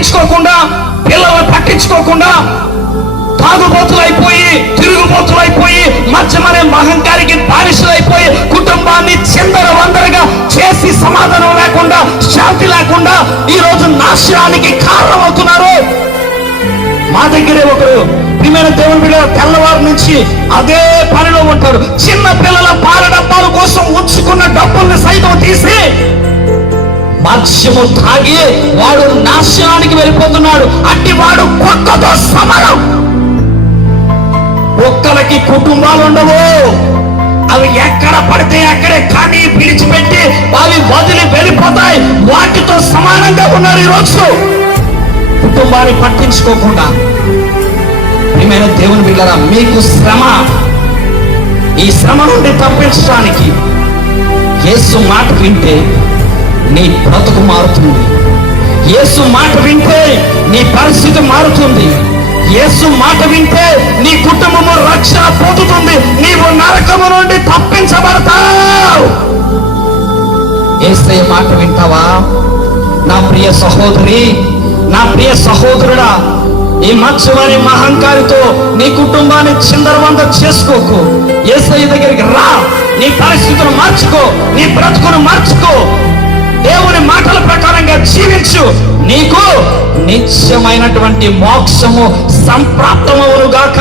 పట్టించుకోకుండా, పిల్లల్ని పట్టించుకోకుండా, తాగుబోతులైపోయి, తిరుగుబోతులైపోయి, మధ్యమనే మహంకారికి బానిసలైపోయి, కుటుంబాన్ని చిందరవందరగా చేసి సమాధానం లేకుండా, శాంతి లేకుండా ఈరోజు నాశనానికి కారణమవుతున్నారు. మా దగ్గరే ఒకరు ప్రియమైన దేవుని బిడ్డ తెల్లవారు నుంచి అదే పనిలో ఉంటారు. చిన్న పిల్లల పాల డబ్బాల కోసం ఉంచుకున్న డబ్బుల్ని సైతం తీసి మత్స్యము తాగి వాడు నాశనానికి వెళ్ళిపోతున్నాడు. అట్టి వాడు కుక్కతో సమానం. కుక్కలకి కుటుంబాలు ఉండవు. అవి ఎక్కడ పడితే అక్కడే కానీ విడిచిపెట్టి అవి వదిలి వెళ్ళిపోతాయి. వాటితో సమానంగా ఉన్నారు ఈరోజు. కుటుంబాన్ని పట్టించుకోకుండా. ప్రియమైన దేవుని బిడ్డలారా, మీకు శ్రమ, ఈ శ్రమ నుండి తప్పించడానికి యేసు మాట వింటే నీ బ్రతుకు మారుతుంది. యేసు మాట వింటే నీ పరిస్థితి మారుతుంది. యేసు మాట వింటే నీ కుటుంబము రక్షణ పొందుతుంది. నీవు నరకము నుండి తప్పించబడతావు. యేసయ్య మాట వింటావా? నా ప్రియ సహోదరి, నా ప్రియ సహోదరుడా, ఈ మత్స్యమనే మహంకారితో నీ కుటుంబాన్ని చిందరవంద చేసుకోకు. యేసయ్య దగ్గరికి రా. నీ పరిస్థితులు మార్చుకో, నీ బ్రతుకును మార్చుకో, దేవుని మాటల ప్రకారంగా జీవించు. నీకు నిత్యమైనటువంటి మోక్షము సంప్రాప్తమవును గాక.